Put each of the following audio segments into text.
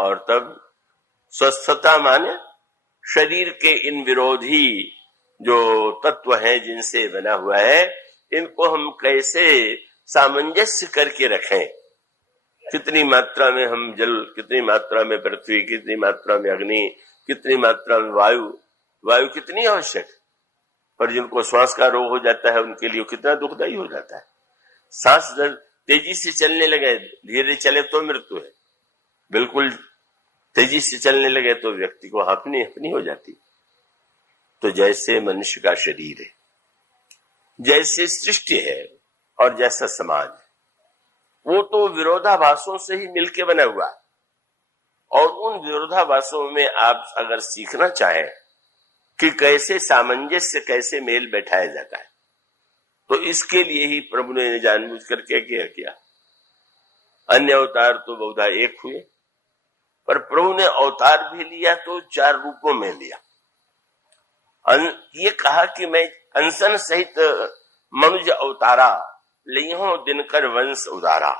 और तब स्वस्थता माने शरीर के इन विरोधी जो तत्व हैं जिनसे बना हुआ है, इनको हम कैसे सामंजस्य करके रखें। कितनी मात्रा में हम जल, कितनी मात्रा में पृथ्वी, कितनी मात्रा में अग्नि, कितनी मात्रा में वायु, वायु कितनी आवश्यक, पर जिनको श्वास का रोग हो जाता है उनके लिए कितना दुखदायी हो जाता है। सांस तेजी से चलने लगे, धीरे चले तो मृत्यु है, बिल्कुल तेजी से चलने लगे तो व्यक्ति को हाफनी हो जाती। तो जैसे मनुष्य का शरीर है, जैसे सृष्टि है और जैसा समाज है, वो तो विरोधाभासों से ही मिलके बना हुआ। और उन विरोधाभासों में आप अगर सीखना चाहें कि कैसे सामंजस्य, कैसे मेल बैठाया जाता है, तो इसके लिए ही प्रभु ने जानबूझ करके क्या किया। अन्य अवतार तो बहुधा एक हुए, पर प्रभु ने अवतार भी लिया तो 4 रूपों में लिया। ये कहा कि मैं अंसन सहित मनुज अवतारा, लियो दिनकर वंश उदारा।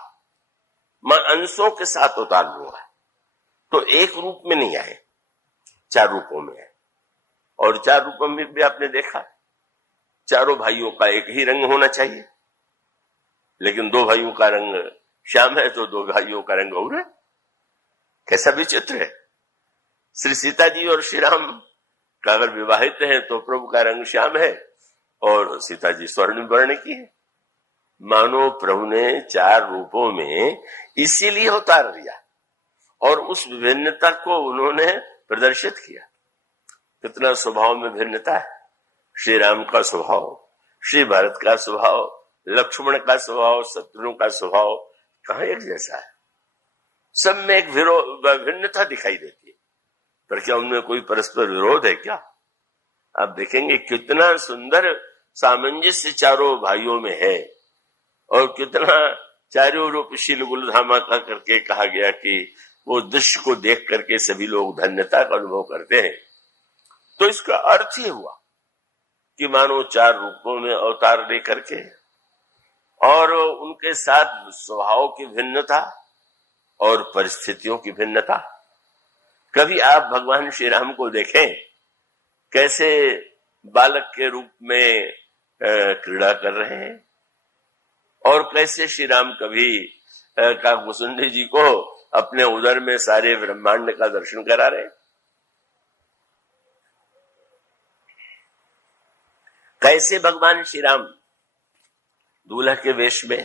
मैं अंशों के साथ उतार लूंगा। तो एक रूप में नहीं आए, 4 रूपों में है। और 4 रूपों में भी आपने देखा, चारों भाइयों का एक ही रंग होना चाहिए, लेकिन 2 भाइयों का रंग श्याम है तो 2 भाइयों का रंग और है। कैसा विचित्र है। श्री सीता जी और श्री राम का अगर विवाहित है तो प्रभु का रंग श्याम है और सीता जी स्वर्ण वर्ण की है। मानो प्रभु ने 4 रूपों में इसीलिए अवतार लिया और उस विभिन्नता को उन्होंने प्रदर्शित किया। कितना स्वभाव में भिन्नता है। श्री राम का स्वभाव, श्री भरत का स्वभाव, लक्ष्मण का स्वभाव, शत्रुघ्न का स्वभाव कहां एक जैसा है। सब में एक भिन्नता दिखाई देती है, पर क्या उनमें कोई परस्पर विरोध है क्या? आप देखेंगे कितना सुंदर सामंजस्य चारों भाइयों में है और कितना चारों रूप शील गुलधामा का करके कहा गया कि वो दृश्य को देख करके सभी लोग धन्यता का अनुभव करते हैं। तो इसका अर्थ ही हुआ कि मानो 4 रूपों में अवतार लेकर के और उनके साथ स्वभाव की भिन्नता और परिस्थितियों की भिन्नता। कभी आप भगवान श्री राम को देखें कैसे बालक के रूप में क्रीड़ा कर रहे हैं और कैसे श्री राम कभी काकभूषुंडी जी को अपने उदर में सारे ब्रह्मांड का दर्शन करा रहे। कैसे भगवान श्री राम दूल्हा के वेश में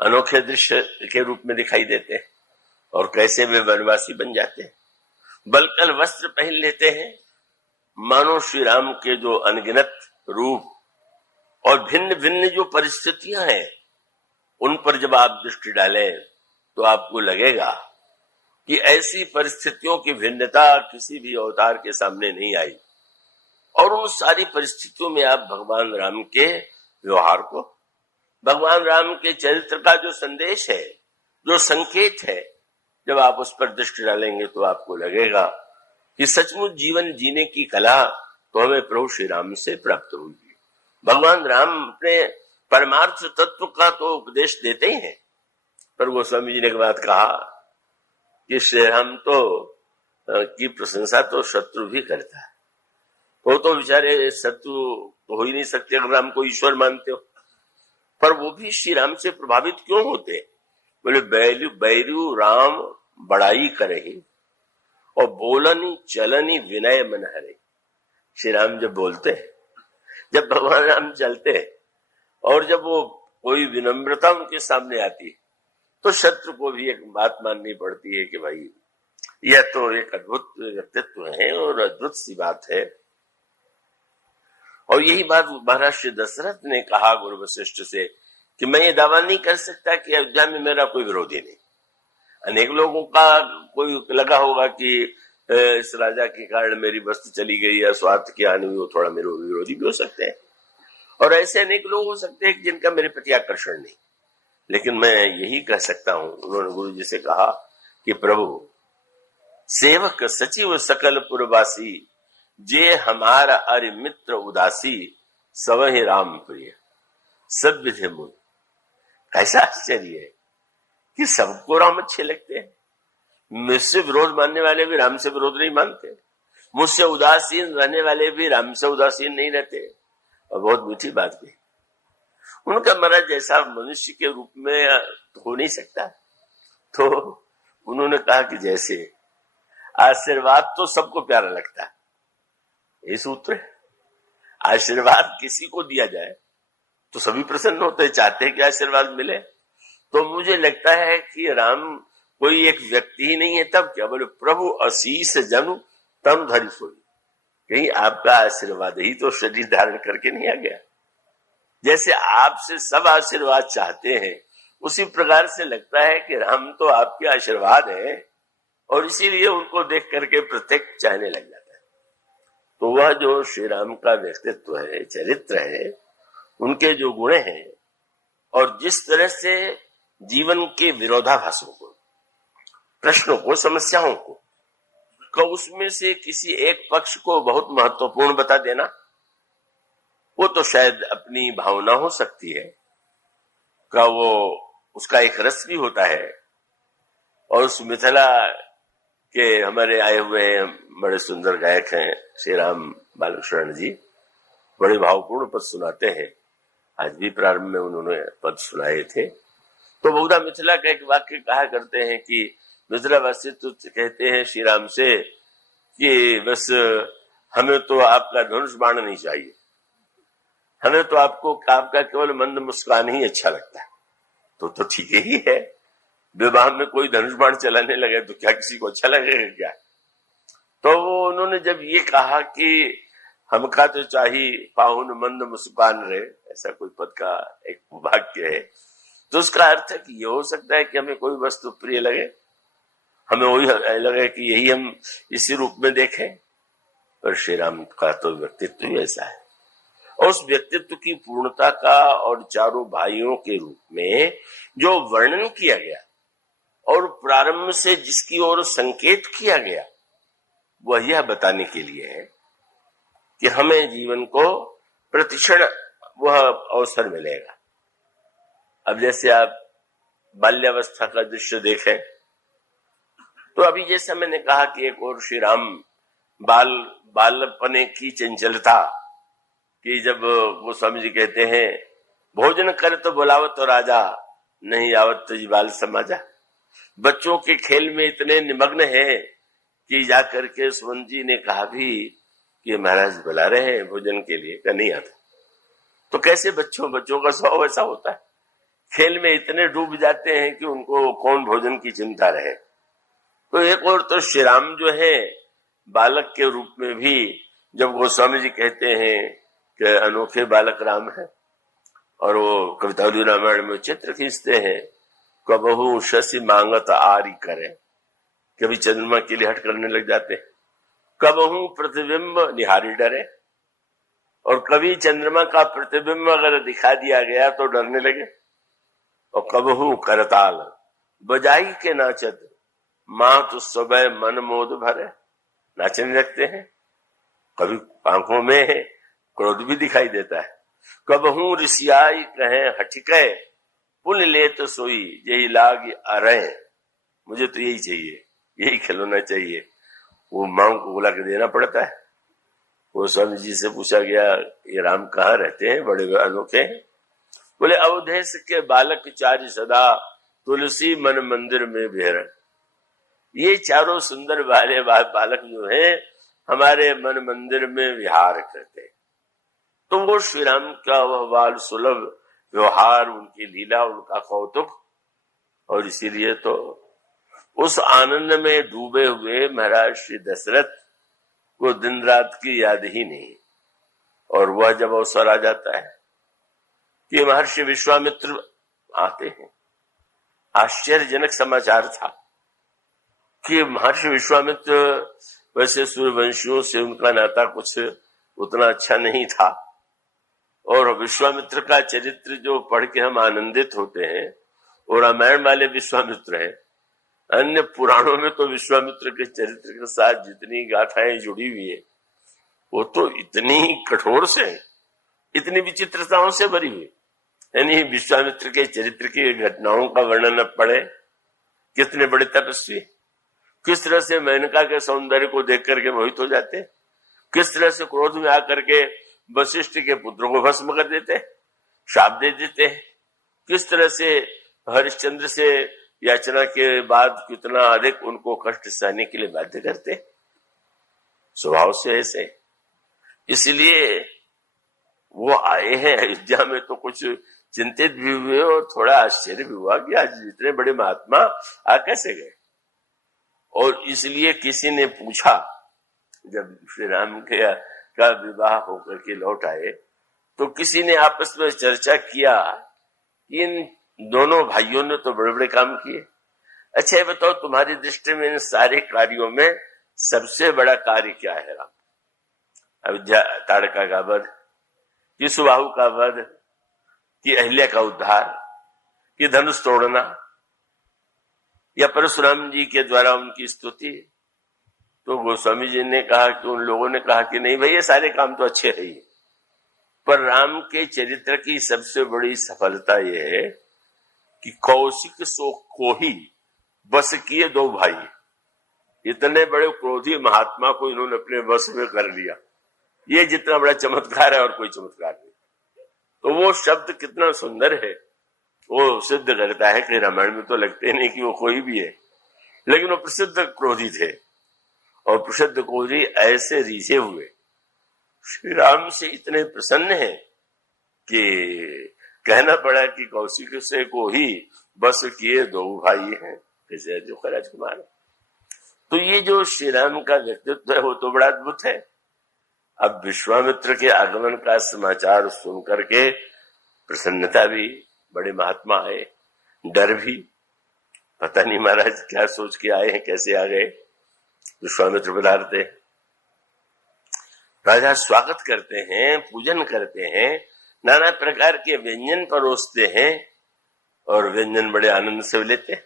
अनोखे दृश्य के रूप में दिखाई देते हैं और कैसे वे वनवासी बन जाते हैं, बलकल वस्त्र पहन लेते हैं। मानो श्री राम के जो अनगिनत रूप और भिन्न भिन्न जो परिस्थितियां हैं, उन पर जब आप दृष्टि डालें तो आपको लगेगा कि ऐसी परिस्थितियों की भिन्नता किसी भी अवतार के सामने नहीं आई। और उन सारी परिस्थितियों में आप भगवान राम के व्यवहार को, भगवान राम के चरित्र का जो संदेश है, जो संकेत है, जब आप उस पर दृष्टि डालेंगे तो आपको लगेगा कि सचमुच जीवन जीने की कला तो हमें प्रभु श्री राम से प्राप्त होगी। भगवान राम अपने परमार्थ तत्व का तो उपदेश देते ही हैं, पर गोस्वामी जी ने एक बात कहा कि श्री राम तो की प्रशंसा तो शत्रु भी करता है। वो तो बेचारे शत्रु तो हो ही नहीं सकते अगर राम को ईश्वर मानते हो, पर वो भी श्री राम से प्रभावित क्यों होते? बोले बैरू राम बड़ाई करे और बोलनी चलनी विनय मन हरे। श्री राम जब बोलते हैं, जब भगवान राम चलते हैं और जब वो कोई विनम्रता उनके सामने आती है तो शत्रु को भी एक बात माननी पड़ती है कि भाई यह तो एक अद्भुत व्यक्तित्व है और अद्भुत सी बात है। और यही बात महाराज श्री दशरथ ने कहा गुरु वशिष्ठ से कि मैं ये दावा नहीं कर सकता कि अयोध्या में मेरा कोई विरोधी नहीं। अनेक लोगों का कोई लगा होगा कि इस राजा के कारण मेरी बस्ती चली गई या स्वार्थ की हानि हुई, वो थोड़ा मेरे विरोधी भी हो सकते हैं और ऐसे अनेक लोग हो सकते हैं जिनका मेरे प्रति आकर्षण नहीं। लेकिन मैं यही कह सकता हूं, उन्होंने गुरु जी से कहा कि प्रभु सेवक सचिव सकल पुरवासी, जे हमारा अरि मित्र उदासी, सवहि राम प्रिय सब विधि मुन। कैसा आश्चर्य है कि सबको राम अच्छे लगते हैं। मुझसे विरोध मानने वाले भी राम से विरोध नहीं मानते, मुझसे उदासीन रहने वाले भी राम से उदासीन नहीं रहते। और बहुत मीठी बात भी, उनका महाराज जैसा मनुष्य के रूप में हो नहीं सकता। तो उन्होंने कहा कि जैसे आशीर्वाद तो सबको प्यारा लगता है, ये सूत्र है। आशीर्वाद किसी को दिया जाए तो सभी प्रसन्न होते हैं, चाहते हैं कि आशीर्वाद मिले। तो मुझे लगता है कि राम कोई एक व्यक्ति ही नहीं है, तब क्या बोले, प्रभु आशीष जनु तनु धरि सोई। कहीं आपका आशीर्वाद ही तो शरीर धारण करके नहीं आ गया। जैसे आपसे सब आशीर्वाद चाहते हैं, उसी प्रकार से लगता है कि राम तो आपके आशीर्वाद है, और इसीलिए उनको देख करके प्रत्येक चाहने लग जाता है। तो वह जो श्री राम का व्यक्तित्व है, चरित्र है, उनके जो गुण हैं, और जिस तरह से जीवन के विरोधाभासों को, प्रश्नों को, समस्याओं को उसमें से किसी एक पक्ष को बहुत महत्वपूर्ण बता देना, वो तो शायद अपनी भावना हो सकती है का, वो उसका एक रस भी होता है। और उस मिथिला के हमारे आए हुए हैं बड़े सुंदर गायक हैं श्री राम बालकृष्ण जी, बड़े भावपूर्ण पद सुनाते हैं। आज भी प्रारंभ में उन्होंने पद सुनाए थे। तो बहुधा मिथिला का एक वाक्य कहा करते हैं कि मिथिलावासी तो कहते हैं श्री राम से कि बस हमें तो आपका धनुष बाण नहीं चाहिए, हमें तो आपका केवल मंद मुस्कान ही अच्छा लगता है। तो ठीक ही है, विवाह में कोई धनुष बाण चलाने लगे तो क्या किसी को अच्छा लगेगा क्या? तो वो उन्होंने जब ये कहा कि हमका तो चाहिए पाहुन मंद मुस्कान रहे, ऐसा कोई पद का एक वाक्य है, तो उसका अर्थ है कि ये हो सकता है कि हमें कोई वस्तु प्रिय लगे, हमें वही लगे कि यही हम इसी रूप में देखें। पर श्री राम का तो व्यक्तित्व ही ऐसा है, और उस व्यक्तित्व की पूर्णता का और चारों भाइयों के रूप में जो वर्णन किया गया और प्रारंभ से जिसकी ओर संकेत किया गया, वह यह बताने के लिए है कि हमें जीवन को प्रतिक्षण वह अवसर मिलेगा। अब जैसे आप बाल्यावस्था का दृश्य देखें, तो अभी जैसा मैंने कहा कि एक और श्री राम बालपने की चंचलता, कि जब वो स्वामी जी कहते हैं भोजन कर तो बुलावत तो राजा, नहीं आवत तो बाल समाजा। बच्चों के खेल में इतने निमग्न है कि जाकर के सुमन जी ने कहा भी कि महाराज बुला रहे हैं भोजन के लिए, का नहीं आता। तो कैसे बच्चों का स्वभाव ऐसा होता है, खेल में इतने डूब जाते हैं कि उनको कौन भोजन की चिंता रहे। तो एक और तो श्री राम जो है बालक के रूप में भी, जब गोस्वामी जी कहते हैं कि अनोखे बालक राम है, और वो कवितावली रामायण में चित्र खींचते हैं, कबहू शशि मांगत आरी करे, कभी चंद्रमा के लिए हट करने लग जाते हैं, कबहू प्रतिबिंब निहारी डरे, और कभी चंद्रमा का प्रतिबिंब अगर दिखा दिया गया तो डरने लगे, और कबहू करताल बजाई के नाचत मां तो सुबह मन मोद भरे, नाचने लगते हैं। कभी आंखों में क्रोध भी दिखाई देता है। कबहू ऋषियाई कहे हटिके पुल ले तो सोई यही लाग अरे, मुझे तो यही चाहिए, यही खिलौना चाहिए। वो मां को बुला के देना पड़ता है। वो स्वामी जी से पूछा गया ये राम कहाँ रहते हैं, बड़े अनोखे हैं। बोले अवधेश के बालक चारि सदा तुलसी मन मंदिर में बिहर। ये चारों सुंदर वाले बालक जो हैं हमारे मन मंदिर में विहार करते। तो वो श्री राम का वह बाल सुलभ व्यवहार, उनकी लीला, उनका कौतुक, और इसीलिए तो उस आनंद में डूबे हुए महाराज श्री दशरथ को दिन रात की याद ही नहीं। और वह जब अवसर आ जाता है कि महर्षि विश्वामित्र आते हैं, आश्चर्यजनक समाचार था कि महर्षि विश्वामित्र वैसे सूर्यवंशियों से उनका नाता कुछ उतना अच्छा नहीं था, और विश्वामित्र का चरित्र जो पढ़ के हम आनंदित होते हैं, और रामायण वाले विश्वामित्र हैं। अन्य पुराणों में तो विश्वामित्र के चरित्र के साथ जितनी गाथाएं जुड़ी हुई है वो तो इतनी कठोर से, इतनी विचित्रताओं से भरी हुई। यानी विश्वामित्र के चरित्र की घटनाओं का वर्णन न पढ़े, कितने बड़े तपस्वी, किस तरह से मेनका के सौंदर्य को देख करके मोहित हो जाते, किस तरह से क्रोध में आकर के वशिष्ठ के पुत्रों को भस्म कर देते, श्राप दे देते, किस तरह से हरिश्चंद्र से याचना के बाद कितना अधिक उनको कष्ट सहने के लिए बाध्य करते, स्वभाव से ऐसे। इसलिए वो आए हैं अयोध्या में तो कुछ चिंतित भी हुए और थोड़ा आश्चर्य भी हुआ कि आज इतने बड़े महात्मा आ कैसे गए। और इसलिए किसी ने पूछा, जब श्री राम का विवाह होकर के लौट आए तो किसी ने आपस में चर्चा किया कि इन दोनों भाइयों ने तो बड़े बड़े काम किए, अच्छा ये बताओ तुम्हारी दृष्टि में इन सारे कार्यों में सबसे बड़ा कार्य क्या है राम? अयोध्या ताड़का का वध, कि सुबाहु का वध, कि अहिल्या का उद्धार, कि धनुष तोड़ना, या परशुराम जी के द्वारा उनकी स्तुति? तो गोस्वामी जी ने कहा कि उन लोगों ने कहा कि नहीं भाई ये सारे काम तो अच्छे है, पर राम के चरित्र की सबसे बड़ी सफलता यह है कि कौशिक को ही बस किए दो भाई। इतने बड़े क्रोधी महात्मा को इन्होंने अपने बस में कर लिया, ये जितना बड़ा चमत्कार है और कोई चमत्कार नहीं। तो वो शब्द कितना सुंदर है, वो सिद्ध करता है कि रामायण में तो लगते नहीं कि वो कोई भी है, लेकिन वो प्रसिद्ध क्रोधी थे और प्रसिद्ध क्रोधी ऐसे रीझे हुए श्री राम से इतने प्रसन्न है कि कहना पड़ा कि कौशिक से को ही बस किए दो भाई हैं, जैसे जो राजकुमार। तो ये जो श्री राम का व्यक्तित्व है वो तो बड़ा अद्भुत है। अब विश्वामित्र के आगमन का समाचार सुन करके प्रसन्नता भी, बड़े महात्मा आए, डर भी, पता नहीं महाराज क्या सोच के आए हैं, कैसे आ गए। विश्वामित्र पधारते, राजा स्वागत करते हैं, पूजन करते हैं, नाना प्रकार के व्यंजन परोसते हैं और व्यंजन बड़े आनंद से लेते हैं।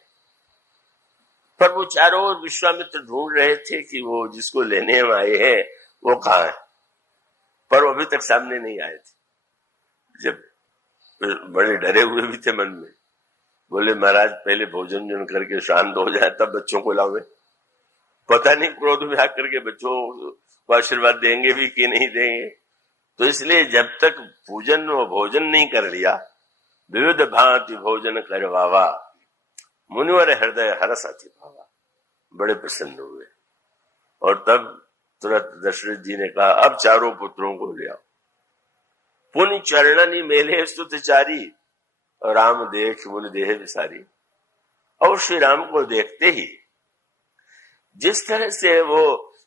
पर वो चारों ओर विश्वामित्र ढूंढ रहे थे कि वो जिसको लेने हम आए हैं वो कहाँ है, पर वो अभी तक सामने नहीं आए थे। जब बड़े डरे हुए भी थे मन में, बोले महाराज पहले भोजन जन करके शांत हो जाए तब बच्चों को लावे, पता नहीं क्रोध में आकर के बच्चों को आशीर्वाद देंगे भी कि नहीं देंगे। तो इसलिए जब तक पूजन व भोजन नहीं कर लिया, विविध भांति भोजन करवावा, मुनिवर हृदय हरस अति भावा, बड़े प्रसन्न हुए। और तब तुरंत दशरथ जी ने कहा अब चारों पुत्रों को ले आओ। पुण्य चरणनी मेले स्तुतचारी, और राम देख मुनि देह विसारी। और श्री राम को देखते ही जिस तरह से वो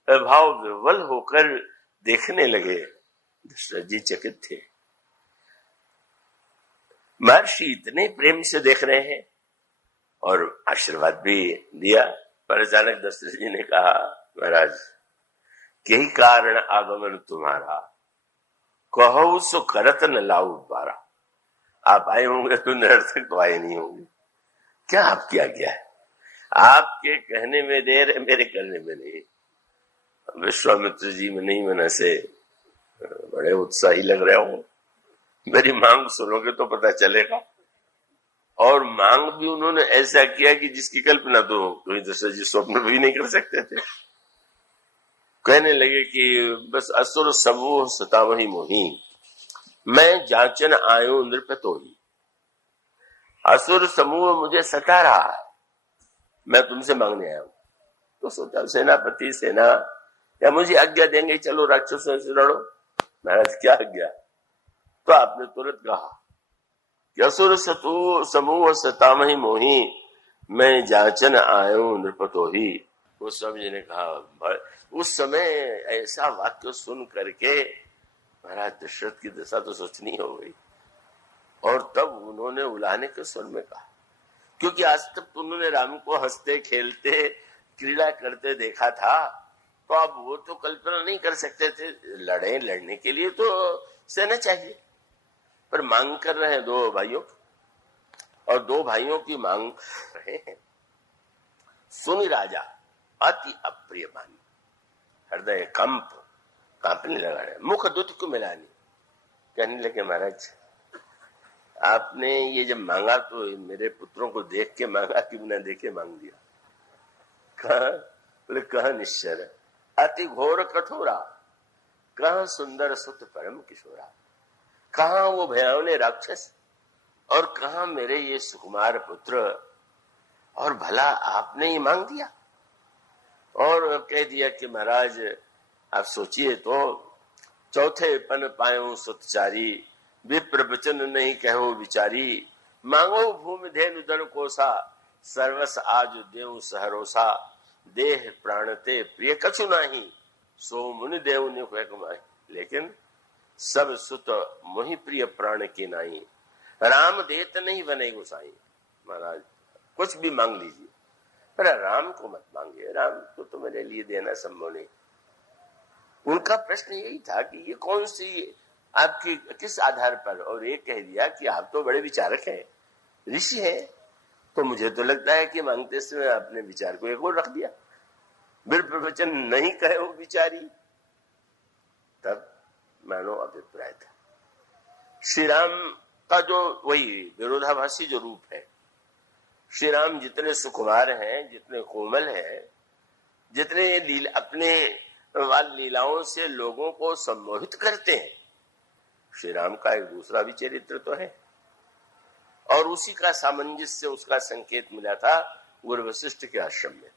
भाव विवल होकर देखने लगे, दशरथ जी चकित थे। महर्षि इतने प्रेम से देख रहे हैं और आशीर्वाद भी दिया। पर अचानक दशरथ जी ने कहा महाराज यही कारण आगमन तुम्हारा, कहो सो करत न लाऊ बारा। आप आए होंगे तो निरर्थक तो आए नहीं होंगे, क्या आपकी आज्ञा है? आपके कहने में देर है, मेरे करने में नहीं। विश्वामित्र जी में नहीं मना से बड़े उत्साही लग रहे हो, मेरी मांग सुनोगे तो पता चलेगा। और मांग भी उन्होंने ऐसा किया कि जिसकी कल्पना तो कोई दशरथ जी स्वप्न भी नहीं कर सकते थे। कहने लगे कि बस असुर समूह सतावही मोही, मैं जांचन आयो नृप तो ही। असुर समूह मुझे सता रहा है, मैं तुमसे मांगने आया हूं। तो सोचा सेनापति सेना या मुझे आज्ञा देंगे चलो राक्षसों से लड़ो। महाराज क्या आज्ञा? तो आपने तुरंत कहा कि असुर समूह सतामही मोही, मैं जांचन आयो नृपतो ही। उस समय ने कहा, उस समय ऐसा वाक्य सुन करके महाराज दशरथ की दशा तो सोचनी हो गई। और तब उन्होंने उलाहने के स्वर में कहा, क्योंकि आज तक उन्होंने राम को हंसते खेलते क्रीड़ा करते देखा था, तो अब वो तो कल्पना नहीं कर सकते थे। लड़ने के लिए तो सेना चाहिए, पर मांग कर रहे हैं दो भाइयों, और दो भाइयों की मांग रहे हैं। सुनी राजा अति अप्रिय मानी, हृदय कांपने लगा, मुख दुत को मिलानी। कहने लगे महाराज आपने ये जब मांगा तो मेरे पुत्रों को देख के मांगा कि बिना देखे मांग दिया। कहा बोले कह निश्चर अति घोर कठोरा, कहाँ सुंदर सुत परम किशोरा। कहाँ वो भयावने राक्षस और कहाँ मेरे ये सुकुमार पुत्र। और भला आपने ही मांग दिया और कह दिया कि महाराज आप सोचिए तो, चौथे पन पायो सुतचारी, विप्र वचन नहीं कहो विचारी। मांगो भूमि धेनु धन कोसा, सर्वस आज देव सहरोसा। देह प्राणते प्रिय कछु नाही, सो मुनि देव ने कमाई। लेकिन सब सुत मोहि प्रिय प्राण के नाही, राम देत नहीं बने गोसाई। महाराज कुछ भी मांग लीजिए पर राम को मत मांगिए, राम को तो मेरे लिए देना संभव नहीं। उनका प्रश्न यही था कि ये कौन सी आपकी किस आधार पर, और एक कह दिया कि आप तो बड़े विचारक हैं, ऋषि हैं, तो मुझे तो लगता है कि मांगते समय आपने विचार को एक और रख दिया, बिल्कुल वचन नहीं कहे वो विचारी। तब मानो अभिप्राय था। श्री राम का जो वही विरोधाभासी जो रूप है, श्री राम जितने सुकुमार हैं, जितने कोमल हैं, जितने अपने लीलाओं से लोगों को सम्मोहित करते हैं, श्री राम का एक दूसरा भी चरित्र तो है। और उसी का सामंजस्य, उसका संकेत मिला था गुरु वशिष्ठ के आश्रम में,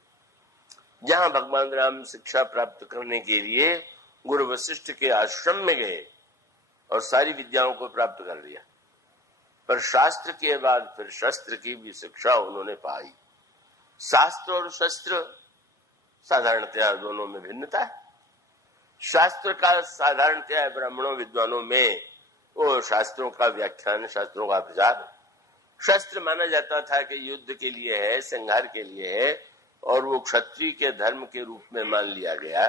जहां भगवान राम शिक्षा प्राप्त करने के लिए गुरु वशिष्ठ के आश्रम में गए और सारी विद्याओं को प्राप्त कर लिया। पर शास्त्र के बाद फिर शस्त्र की भी शिक्षा उन्होंने पाई। शास्त्र और शस्त्र साधारणतया दोनों में भिन्नता है। शास्त्र का साधारणतया ब्राह्मणों विद्वानों में वो शास्त्रों का व्याख्यान, शास्त्रों का प्रचार। शस्त्र माना जाता था कि युद्ध के लिए है, संहार के लिए है, और वो क्षत्रिय के धर्म के रूप में मान लिया गया।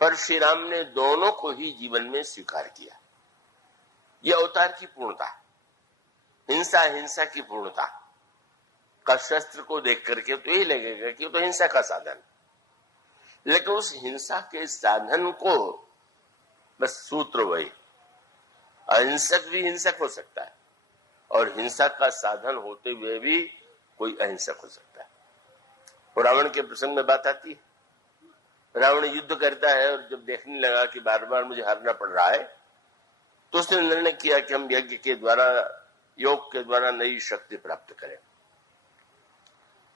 पर श्री राम ने दोनों को ही जीवन में स्वीकार किया। यह अवतार की पूर्णता, हिंसा हिंसा की पूर्णता का शस्त्र को देख करके तो यही लगेगा कि वो तो हिंसा का साधन, लेकिन उस हिंसा के साधन को बस सूत्र वही, अहिंसक भी हिंसक हो सकता है और हिंसा का साधन होते हुए भी कोई अहिंसक हो सकता है। और रावण के प्रसंग में बात आती है, रावण युद्ध करता है और जब देखने लगा कि बार बार मुझे हारना पड़ रहा है, तो उसने निर्णय किया कि हम यज्ञ के द्वारा, योग के द्वारा नई शक्ति प्राप्त करें।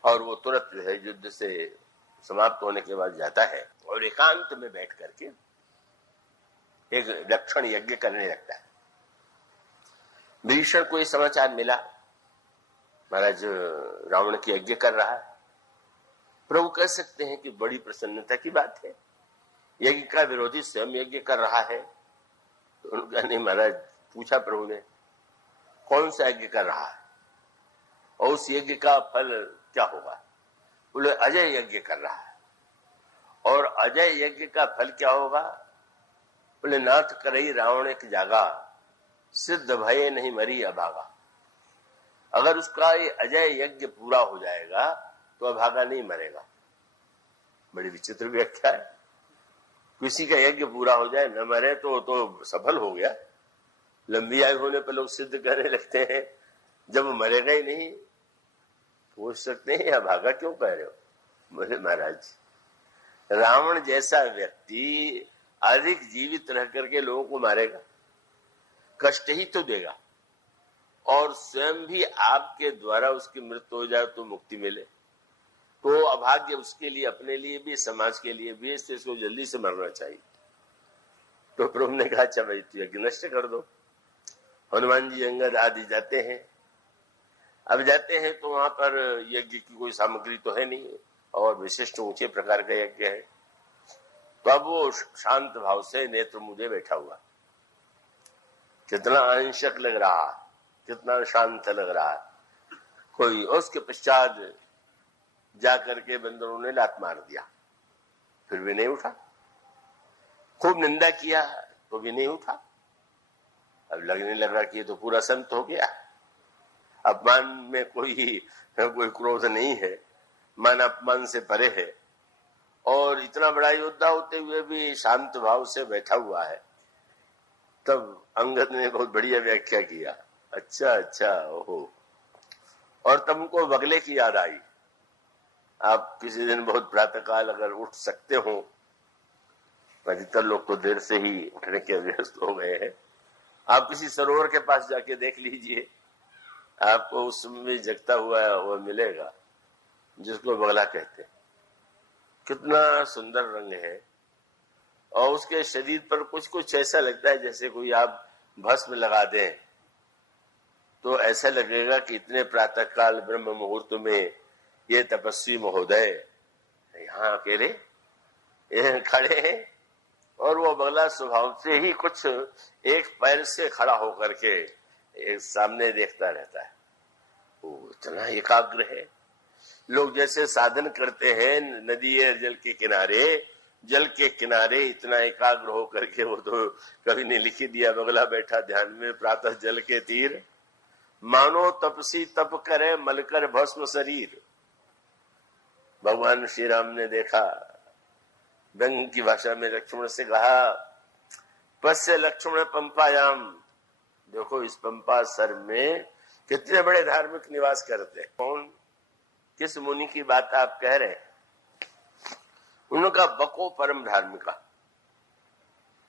और वो तुरंत जो है युद्ध से समाप्त होने के बाद जाता है और एकांत में बैठ करके एक दक्षिण यज्ञ करने लगता है। विभीषण को यह समाचार मिला, महाराज रावण की यज्ञ कर रहा है। प्रभु कह सकते हैं कि बड़ी प्रसन्नता की बात है, यज्ञ का विरोधी स्वयं यज्ञ कर रहा है। तो उन्होंने कहा नहीं महाराज, पूछा प्रभु ने कौन सा यज्ञ कर रहा है और उस यज्ञ का फल क्या होगा। बोले अजय यज्ञ कर रहा है। और अजय यज्ञ का फल क्या होगा। बोले नाथ करई रावण एक जागा, सिद्ध भय नहीं मरी अभागा। अगर उसका ये अजय यज्ञ पूरा हो जाएगा तो अभागा नहीं मरेगा। बड़ी विचित्र व्याख्या है। किसी का यज्ञ पूरा हो जाए न मरे तो सफल हो गया। लंबी आयु होने पर लोग सिद्ध करने लगते हैं, जब मरेगा ही नहीं पूछ सकते हैं अभागा क्यों कह रहे हो। बोले महाराज रावण जैसा व्यक्ति अधिक जीवित रह करके लोगों को मारेगा, कष्ट ही तो देगा, और स्वयं भी आपके द्वारा उसकी मृत्यु हो जाए तो मुक्ति मिले, तो अभाग्य उसके लिए, अपने लिए भी, समाज के लिए भी, इसको जल्दी से मरना चाहिए। तो प्रभु ने कहा अच्छा भाई तू यज्ञ नष्ट कर दो। हनुमान जी अंगद आदि जाते हैं। अब जाते हैं तो वहां पर यज्ञ की कोई सामग्री तो है नहीं और विशिष्ट ऊंचे प्रकार का यज्ञ है। तो अब वो शांत भाव से नेत्र मुझे बैठा हुआ, कितना अहिंसक लग रहा, कितना शांत लग रहा है कोई। उसके पश्चात जाकर के बंदरों ने लात मार दिया, फिर भी नहीं उठा। खूब निंदा किया तो भी नहीं उठा। अब लगने लगा कि ये तो पूरा संत हो गया, अपमान में कोई क्रोध नहीं है, मान अपमान से परे है, और इतना बड़ा योद्धा होते हुए भी शांत भाव से बैठा हुआ है। तब अंगद ने बहुत बढ़िया व्याख्या किया, अच्छा अच्छा ओहो। और तब उनको बगले की याद आई। आप किसी दिन बहुत प्रातःकाल अगर उठ सकते हो, अधिकतर लोग तो देर से ही उठने के व्यस्त हो गए हैं, आप किसी सरोवर के पास जाके देख लीजिए, आपको उस समय जगता हुआ वो मिलेगा जिसको बगला कहते हैं। कितना सुंदर रंग है, और उसके शरीर पर कुछ कुछ ऐसा लगता है जैसे कोई आप भस्म लगा दें तो ऐसा लगेगा कि इतने प्रातःकाल ब्रह्म मुहूर्त में ये तपस्वी महोदय यहाँ अकेले खड़े हैं, और वो बगला स्वभाव से ही कुछ एक पैर से खड़ा होकर के एक सामने देखता रहता है। वो इतना एकाग्र है। लोग जैसे साधन करते हैं नदी या जल के किनारे इतना एकाग्र होकर के, वो तो कभी ने लिख दिया, बगला बैठा ध्यान में प्रातः जल के तीर, मानो तपसी तप करे मलकर भस्म शरीर। भगवान श्री राम ने देखा, व्यंग की भाषा में लक्ष्मण से कहा, पश्य लक्ष्मण पंपायाम, देखो इस पंपा सर में कितने बड़े धार्मिक निवास करते हैं। कौन, किस मुनि की बात आप कह रहे हैं? उनका बको परम धार्मिका।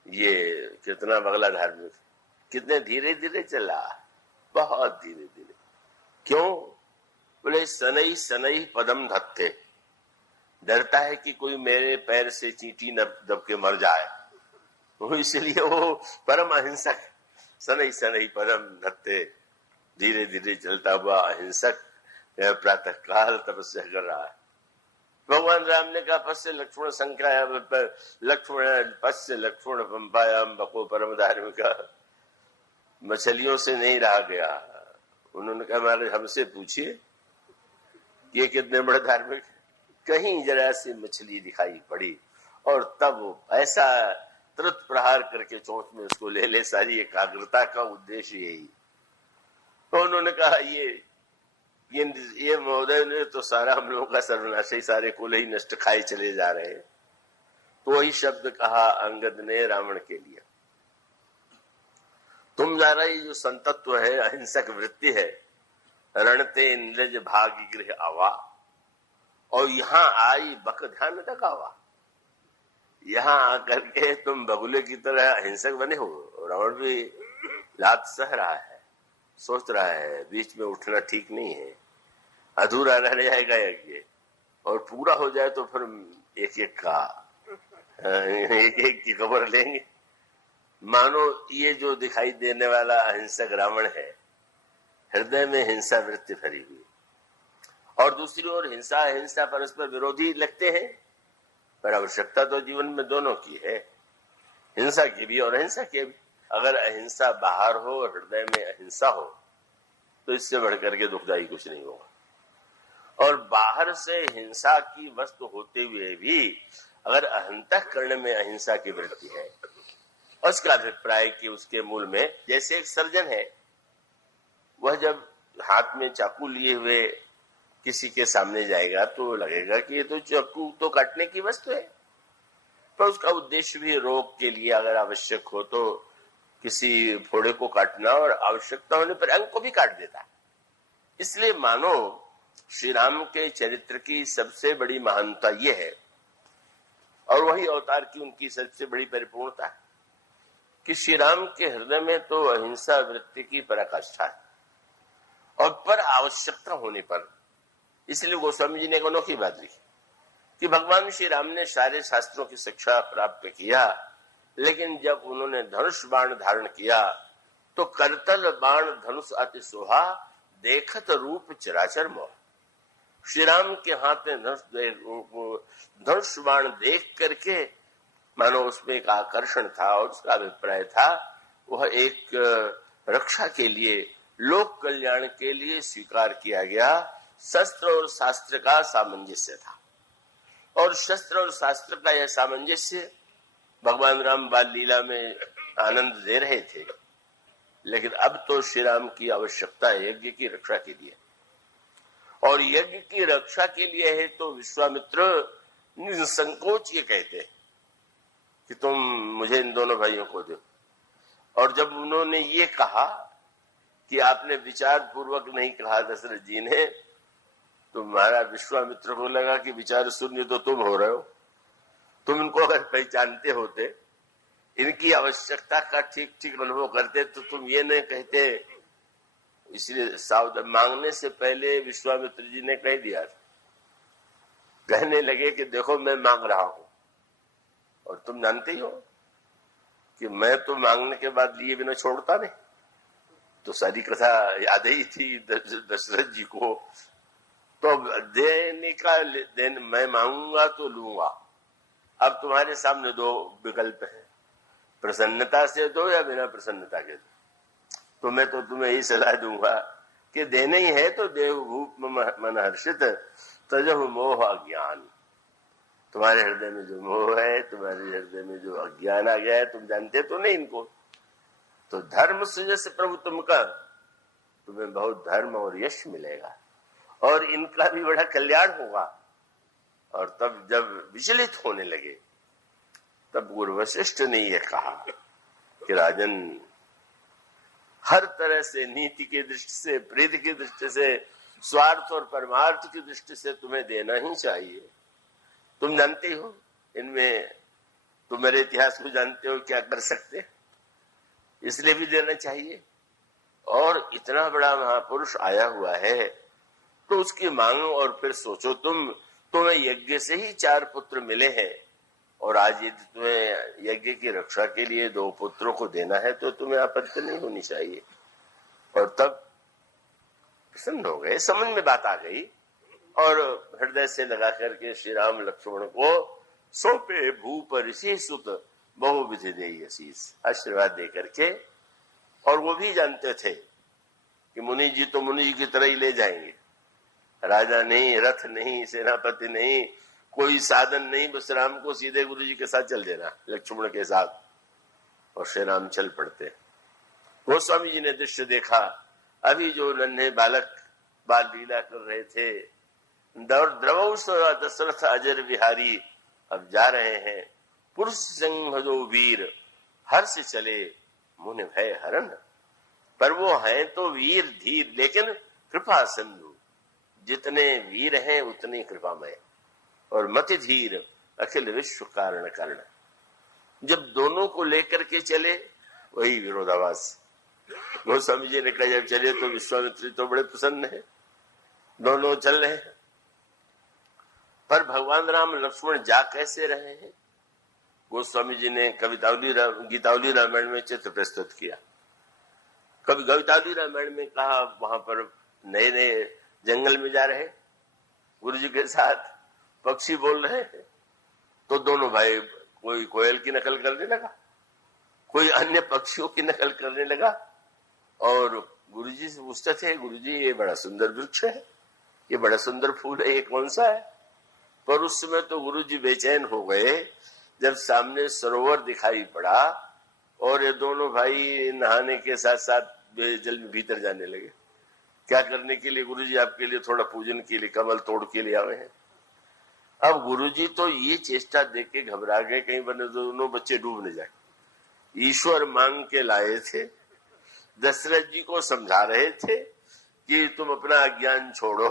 ये कितना बगला धार्मिक, कितने धीरे धीरे चला, बहुत धीरे धीरे। क्यों? बोले सनई सनई पदम धत्ते, डरता है कि कोई मेरे पैर से चींटी न दब के मर जाए, वो इसलिए वो परम अहिंसक, सनई सनई पदम धत्ते, धीरे धीरे चलता हुआ अहिंसक प्रातः काल तपस्या कर रहा है। भगवान राम ने कहा, पश्य लक्ष्मण संख्या लक्ष्मण पश्य लक्ष्मण पंपायाम बको परम धार्मिका। मछलियों से नहीं रहा गया। उन्होंने कहा, महाराज हमसे पूछिए ये कितने बड़े धार्मिक। कहीं जरा सी मछली दिखाई पड़ी और तब ऐसा तुरंत प्रहार करके चोंच में उसको ले ले। सारी एकाग्रता का उद्देश्य यही। तो उन्होंने कहा, ये महोदय ने तो सारा हम लोगों का सर्वनाश ही, सारे कुल ही नष्ट खाए चले जा रहे हैं। तो वही शब्द कहा अंगद ने रावण के लिए, तुम जा रही जो संतत्व है, अहिंसक वृत्ति है, रणते निज भाग्य गृह आवा, और यहां आई बक ध्यान लगावा। यहां आकर के तुम बगुले की तरह अहिंसक बने हो। रावण भी लात सह रहा है, सोच रहा है बीच में उठना ठीक नहीं है, अधूरा रह जाएगा यज्ञ, और पूरा हो जाए तो फिर एक एक की खबर लेंगे। मानो ये जो दिखाई देने वाला अहिंसक रावण है, हृदय में हिंसा वृत्ति भरी हुई, और दूसरी ओर हिंसा अहिंसा परस्पर विरोधी लगते हैं, पर आवश्यकता तो जीवन में दोनों की है, हिंसा की भी और अहिंसा की भी। अगर अहिंसा बाहर हो और हृदय में अहिंसा हो तो इससे बढ़कर के दुखदायी कुछ नहीं होगा। और बाहर से हिंसा की वस्तु होते हुए भी अगर अंतःकरण में अहिंसा की वृत्ति है, उसका अभिप्राय कि उसके मूल में, जैसे एक सर्जन है, वह जब हाथ में चाकू लिए हुए किसी के सामने जाएगा तो लगेगा कि ये तो चाकू तो काटने की वस्तु है, पर उसका उद्देश्य भी रोग के लिए अगर आवश्यक हो तो किसी फोड़े को काटना, और आवश्यकता होने पर अंग को भी काट देता है। इसलिए मानो श्री राम के चरित्र की सबसे बड़ी महानता यह है, और वही अवतार की उनकी सबसे बड़ी परिपूर्णता है, कि श्री राम के हृदय में तो अहिंसा वृत्ति की पराकाष्ठा है, और पर आवश्यकता होने पर, इसलिए गोस्वामी जी ने एक अनोखी बात लिखी कि भगवान श्री राम ने सारे शास्त्रों की शिक्षा प्राप्त किया, लेकिन जब उन्होंने धनुष बाण धारण किया तो करतल बाण धनुष अति शोभा, देखत रूप चराचर मोह। श्री राम के हाथ में धनुष बाण देख करके मानो उसमें एक आकर्षण था, और उसका अभिप्राय था वह एक रक्षा के लिए, लोक कल्याण के लिए स्वीकार किया गया शस्त्र और शास्त्र का सामंजस्य था। और शस्त्र और शास्त्र का यह सामंजस्य भगवान राम बाल लीला में आनंद दे रहे थे, लेकिन अब तो श्री राम की आवश्यकता है यज्ञ की रक्षा के लिए, और यज्ञ की रक्षा के लिए है तो विश्वामित्र निसंकोच ये कहते हैं कि तुम मुझे इन दोनों भाइयों को दो। और जब उन्होंने ये कहा कि आपने विचार पूर्वक नहीं कहा दशरथ जी ने, तो महाराज विश्वामित्र को लगा कि विचार शून्य तो तुम हो रहे हो, तुम इनको अगर पहचानते होते, इनकी आवश्यकता का ठीक ठीक अनुभव करते तो तुम ये नहीं कहते। इसलिए सावधान, मांगने से पहले विश्वामित्र जी ने कह दिया, कहने लगे कि देखो मैं मांग रहा हूं, और तुम जानते ही हो कि मैं तो मांगने के बाद लिए बिना छोड़ता नहीं। तो सारी कथा याद ही थी दशरथ जी को। तो देने का मैं मांगूंगा तो लूंगा। अब तुम्हारे सामने दो विकल्प हैं, प्रसन्नता से दो या बिना प्रसन्नता के दो। तो मैं तो तुम्हें यही सलाह दूंगा कि देने ही है तो देव भूप मन हर्षित तजहु मोह अज्ञान। तुम्हारे हृदय में जो मोह है, तुम्हारे हृदय में जो अज्ञान आ गया है, तुम जानते तो नहीं इनको। तो धर्म से जैसे प्रभु तुम का, तुम्हें बहुत धर्म और यश मिलेगा और इनका भी बड़ा कल्याण होगा। और तब जब विचलित होने लगे तब गुरु वशिष्ठ ने यह कहा कि राजन, हर तरह से नीति की दृष्टि से, प्रीति की दृष्टि से, स्वार्थ और परमार्थ की दृष्टि से तुम्हें देना ही चाहिए। तुम जानते हो इनमें, तुम मेरे इतिहास को जानते हो क्या कर सकते, इसलिए भी देना चाहिए। और इतना बड़ा महापुरुष आया हुआ है तो उसकी मांगो और फिर सोचो। तुम्हें यज्ञ से ही 4 पुत्र मिले हैं और आज यदि तुम्हें यज्ञ की रक्षा के लिए 2 पुत्रों को देना है तो तुम्हें आपत्ति नहीं होनी चाहिए। और तब प्रसन्न हो गए, समझ में बात आ गई और हृदय से लगा करके श्री राम लक्ष्मण को सौंपे भूप ऋषि सुत बहुविधि देई आशीष, आशीर्वाद दे करके। और वो भी जानते थे कि मुनि जी तो मुनि जी की तरह ही ले जाएंगे, राजा नहीं, रथ नहीं, सेनापति नहीं, कोई साधन नहीं, बस राम को सीधे गुरु जी के साथ चल देना, लक्ष्मण के साथ। और श्री राम चल पड़ते। गोस्वामी जी ने दृश्य देखा, अभी जो नन्हे बालक बाल लीला कर रहे थे, द्रवौ दशरथ अजर बिहारी अब जा रहे हैं। पुरुष संग जो वीर हर्ष चले मुनि भय हरण। पर वो हैं तो वीर धीर लेकिन कृपा सिंधु, जितने वीर हैं उतनी कृपामय, और मति धीर अखिल विश्व कारण कर्ण। जब दोनों को लेकर के चले वही विरोधाभास। गोस्वामी जी ने कहा जब चले तो विश्वामित्र तो बड़े प्रसन्न है, दोनों चल रहे हैं। पर भगवान राम लक्ष्मण जा कैसे रहे हैं, गोस्वामी जी ने गीतावली रामायण में चित्र प्रस्तुत किया। कभी गीतावली रामायण में कहा वहां पर नए नए जंगल में जा रहे गुरु जी के साथ, पक्षी बोल रहे हैं तो दोनों भाई, कोई कोयल की नकल करने लगा, कोई अन्य पक्षियों की नकल करने लगा। और गुरु जी से पूछते थे, गुरु जी ये बड़ा सुंदर वृक्ष है, ये बड़ा सुंदर फूल है, ये कौन सा है। पर उस समय तो गुरु जी बेचैन हो गए जब सामने सरोवर दिखाई पड़ा और ये दोनों भाई नहाने के साथ साथ जल में भीतर जाने लगे। क्या करने के लिए गुरुजी? आपके लिए थोड़ा पूजन के लिए कमल तोड़ के लिए आए हैं। अब गुरुजी तो ये चेष्टा देख के घबरा गए, कहीं बने दोनों बच्चे डूब न जाए। ईश्वर मांग के लाए थे, दशरथ जी को समझा रहे थे कि तुम अपना अज्ञान छोड़ो,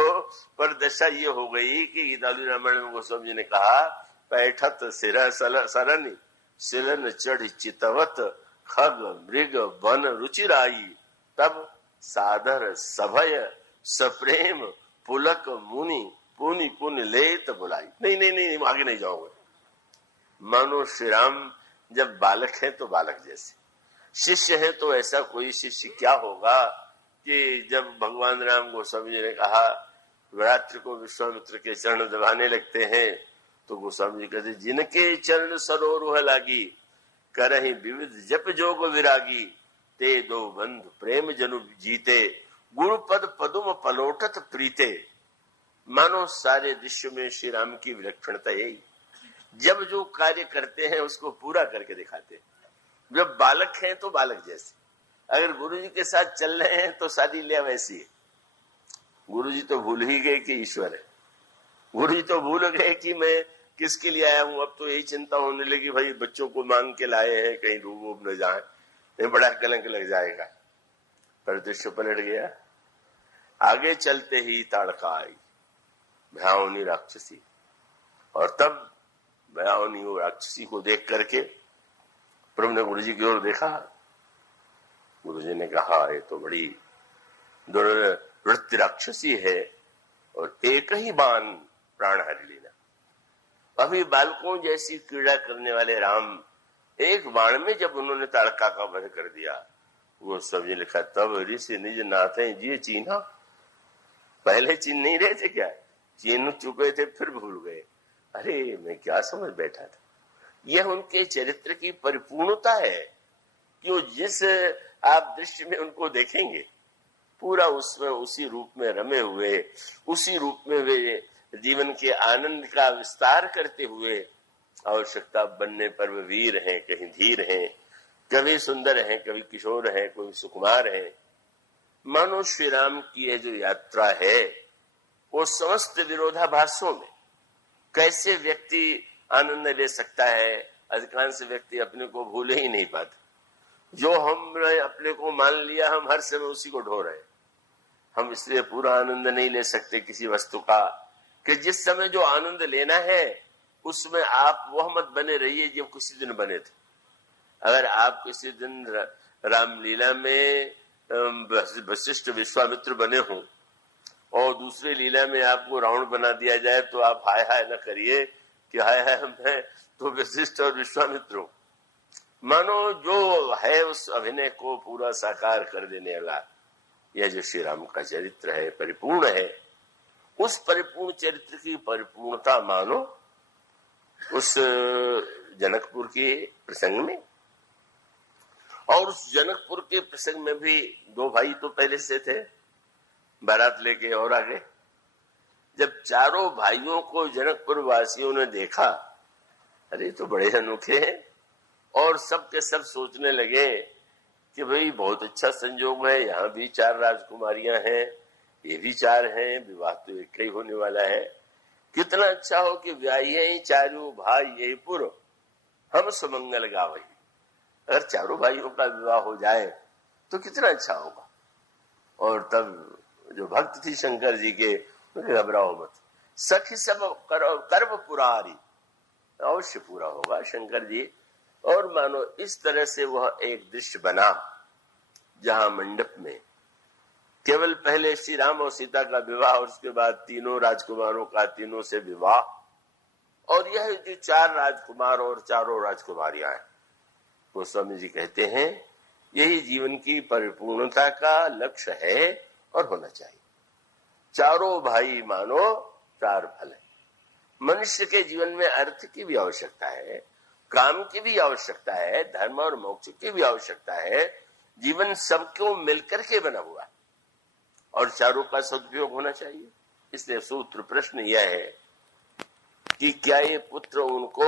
पर दशा ये हो गई कि गीतावली रामायण में गोस्वामी जी ने कहा, पैठत सिर सरन सिलन चढ़ चितवत खग मृग वन रुचिराई, तब सादर सभय सप्रेम पुलक मुनि पुनि पुन लेत बुलाई। नहीं नहीं नहीं, आगे नहीं जाओगे। मानो श्री राम जब बालक है तो बालक जैसे, शिष्य है तो ऐसा कोई शिष्य क्या होगा कि जब भगवान राम गोस्वामी जी ने कहा रात्रि को विश्वामित्र के चरण दबाने लगते हैं तो गोस्वामी जी कहते, जिनके चरण सरोरुह लागी करहि विविध जप जोग विरागी, ते दो बंधु प्रेम जनु जीते गुरु पद पदुम पलोटत प्रीते। मानो सारे दृश्य में श्री राम की विलक्षणता यही, जब जो कार्य करते हैं उसको पूरा करके दिखाते। जब बालक हैं तो बालक जैसे, अगर गुरु जी के साथ चल रहे हैं तो सारी लिया वैसी है। गुरु जी तो भूल ही गए कि ईश्वर है, गुरु जी तो भूल गए कि मैं किसके लिए आया हूं। अब तो यही चिंता होने लगी, भाई बच्चों को मांग के लाए हैं, कहीं डूब वूब न जाए, नहीं बड़ा कलंक लग जाएगा। पर दृश्य पलट गया। आगे चलते ही ताड़का आई, भयावनी राक्षसी। और तब भयावनी वो राक्षसी को देख करके प्रभु ने गुरु जी की ओर देखा। गुरु जी ने कहा ये तो बड़ी दुर्वृत्ति राक्षसी है और एक ही बाण प्राण हर लेना। अभी बालकों जैसी क्रीड़ा करने वाले राम एक बाण में जब उन्होंने ताड़का का वध कर दिया, वो सब ने लिखा तब ऋषि निज नाथे जी चीन्हा। पहले चीन नहीं रहे थे क्या? चीन चुके थे फिर भूल गए। अरे मैं क्या समझ बैठा था। यह उनके चरित्र की परिपूर्णता है कि वो जिस आप दृश्य में उनको देखेंगे पूरा उसमें उसी रूप में रमे हुए, उसी रूप में वे जीवन के आनंद का विस्तार करते हुए आवश्यकता बनने पर वे वीर हैं, कहीं धीर हैं, कभी सुंदर हैं, कभी किशोर हैं, कोई सुकुमार हैं। मानो श्री राम की यह जो यात्रा है वो समस्त विरोधाभासों में कैसे व्यक्ति आनंद ले सकता है। अधिकांश व्यक्ति अपने को भूल ही नहीं पाते। जो हमने अपने को मान लिया हम हर समय उसी को ढो रहे। हम इसलिए पूरा आनंद नहीं ले सकते किसी वस्तु का कि जिस समय जो आनंद लेना है उसमें आप वह मत बने रहिए जो किसी दिन बने थे। अगर आप किसी दिन रामलीला में वशिष्ठ विश्वामित्र बने हो और दूसरी लीला में आपको रावण बना दिया जाए तो आप हाय हाय न करिए कि हाय हाय मैं तो वशिष्ठ और विश्वामित्र हूं। मानो जो है उस अभिनय को पूरा साकार कर देने वाला यह जो श्री राम का चरित्र है परिपूर्ण है। उस परिपूर्ण चरित्र की परिपूर्णता मानो उस जनकपुर के प्रसंग में। और उस जनकपुर के प्रसंग में भी दो भाई तो पहले से थे, बारात लेके और आ गए। जब चारों भाइयों को जनकपुर वासियों ने देखा, अरे तो बड़े अनोखे हैं, और सब के सब सोचने लगे कि भाई बहुत अच्छा संजोग है, यहाँ भी 4 राजकुमारियां हैं, ये भी 4 हैं, विवाह तो एक ही होने वाला है। कितना अच्छा हो कि व्याही चारों भाई यही पुर हम सुमंगल गावई। अगर चारों भाइयों का विवाह हो जाए तो कितना अच्छा होगा। और तब जो भक्त थी शंकर जी के, घबराओ मत, सखी सब कर्म पुरारी, अवश्य पूरा होगा शंकर जी। और मानो इस तरह से वह एक दृश्य बना जहां मंडप में केवल पहले श्री राम और सीता का विवाह और उसके बाद तीनों राजकुमारों का तीनों से विवाह, और यह जो 4 राजकुमार और चारों राजकुमारियां हैं, गोस्वामी जी कहते हैं यही जीवन की परिपूर्णता का लक्ष्य है और होना चाहिए। चारों भाई मानो 4 फल है। मनुष्य के जीवन में अर्थ की भी आवश्यकता है, काम की भी आवश्यकता है, धर्म और मोक्ष की भी आवश्यकता है। जीवन सबको मिलकर के बना हुआ और चारों का सदुपयोग होना चाहिए। इसलिए सूत्र प्रश्न यह है कि क्या ये पुत्र उनको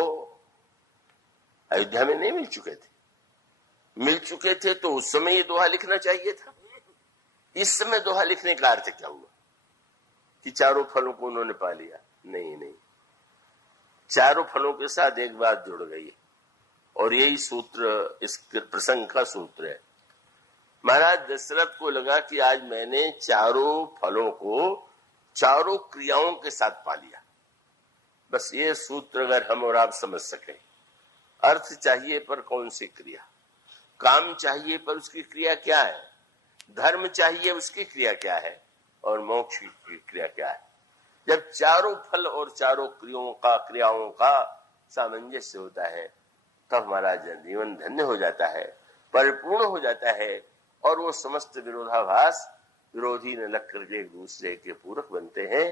अयोध्या में नहीं मिल चुके थे? मिल चुके थे तो उस समय ये दोहा लिखना चाहिए था। इस समय दोहा लिखने का अर्थ क्या हुआ कि चारों फलों को उन्होंने पा लिया? नहीं, चारों फलों के साथ एक बात जुड़ गई है और यही सूत्र इस प्रसंग का सूत्र है। महाराज दशरथ को लगा कि आज मैंने चारों फलों को चारों क्रियाओं के साथ पा लिया। बस ये सूत्र अगर हम और आप समझ सकें, अर्थ चाहिए पर कौन सी क्रिया, काम चाहिए पर उसकी क्रिया क्या है, धर्म चाहिए उसकी क्रिया क्या है, और मोक्ष की क्रिया क्या है। जब चारों फल और चारों क्रियाओं का सामंजस्य होता है तब हमारा जीवन धन्य हो जाता है, परिपूर्ण हो जाता है, और वो समस्त विरोधाभास विरोधी न लग करके एक दूसरे के पूरक बनते हैं